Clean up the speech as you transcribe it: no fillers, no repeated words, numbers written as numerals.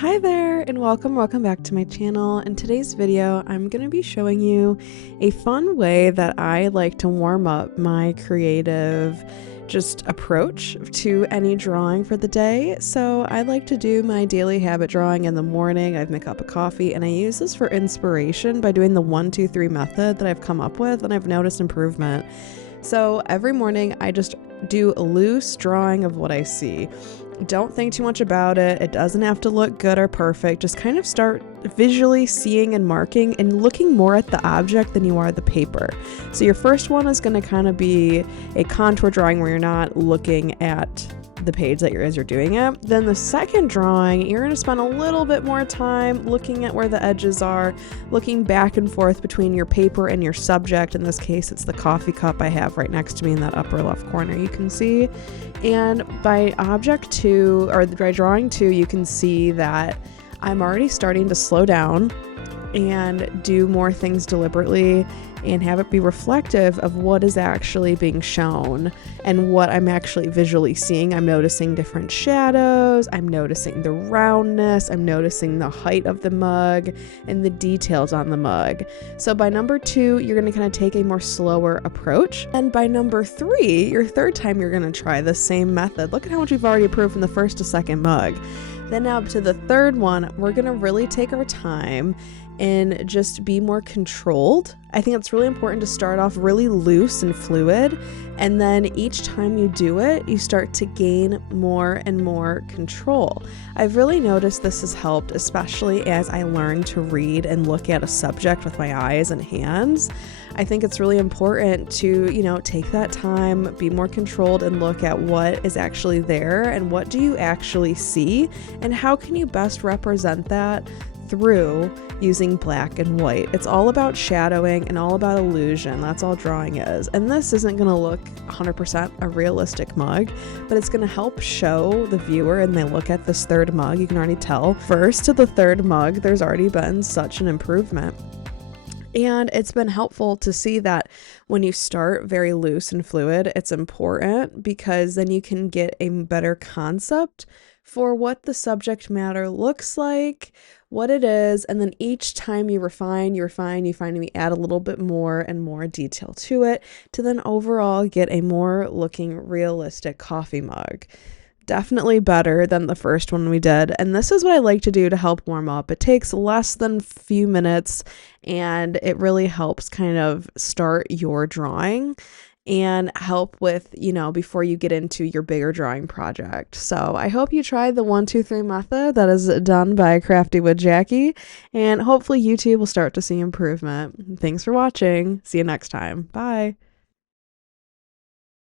Hi there and welcome back to my channel. In today's video, I'm going to be showing you a fun way that I like to warm up my creative approach to any drawing for the day. So I like to do my daily habit drawing in the morning. I have my cup of coffee and I use this for inspiration by doing the 1-2-3 method that I've come up with, and I've noticed improvement. So every morning I just do a loose drawing of what I see. Don't think too much about it. It doesn't have to look good or perfect. Just kind of start visually seeing and marking and looking more at the object than you are the paper. So your first one is going to kind of be a contour drawing where you're not looking at the page that as you're doing it. Then the second drawing, you're going to spend a little bit more time looking at where the edges are, looking back and forth between your paper and your subject. In this case, it's the coffee cup I have right next to me in that upper left corner you can see. And by drawing two, you can see that I'm already starting to slow down and do more things deliberately and have it be reflective of what is actually being shown and what I'm actually visually seeing. I'm noticing different shadows, I'm noticing the roundness, I'm noticing the height of the mug and the details on the mug. So by number 2, you're going to kind of take a more slower approach. And by number 3, your third time you're going to try the same method. Look at how much we've already improved from the first to second mug. Then now to the third one, we're going to really take our time and just be more controlled. I think it's really important to start off really loose and fluid, and then each time you do it, you start to gain more and more control. I've really noticed this has helped, especially as I learn to read and look at a subject with my eyes and hands. I think it's really important to, take that time, be more controlled, and look at what is actually there and what do you actually see, and how can you best represent that through using black and white. It's all about shadowing and all about illusion. That's all drawing is. And this isn't going to look 100% a realistic mug, but it's going to help show the viewer, and they look at this third mug, you can already tell first to the third mug, there's already been such an improvement. And it's been helpful to see that when you start very loose and fluid, it's important because then you can get a better concept for what the subject matter looks like, what it is, and then each time you refine, you add a little bit more and more detail to it to then overall get a more looking realistic coffee mug. Definitely better than the first one we did, and this is what I like to do to help warm up. It takes less than a few minutes and it really helps kind of start your drawing and help with, before you get into your bigger drawing project. So I hope you tried the 1-2-3 method that is done by Crafty with Jackie, and hopefully YouTube will start to see improvement. Thanks for watching. See you next time. Bye.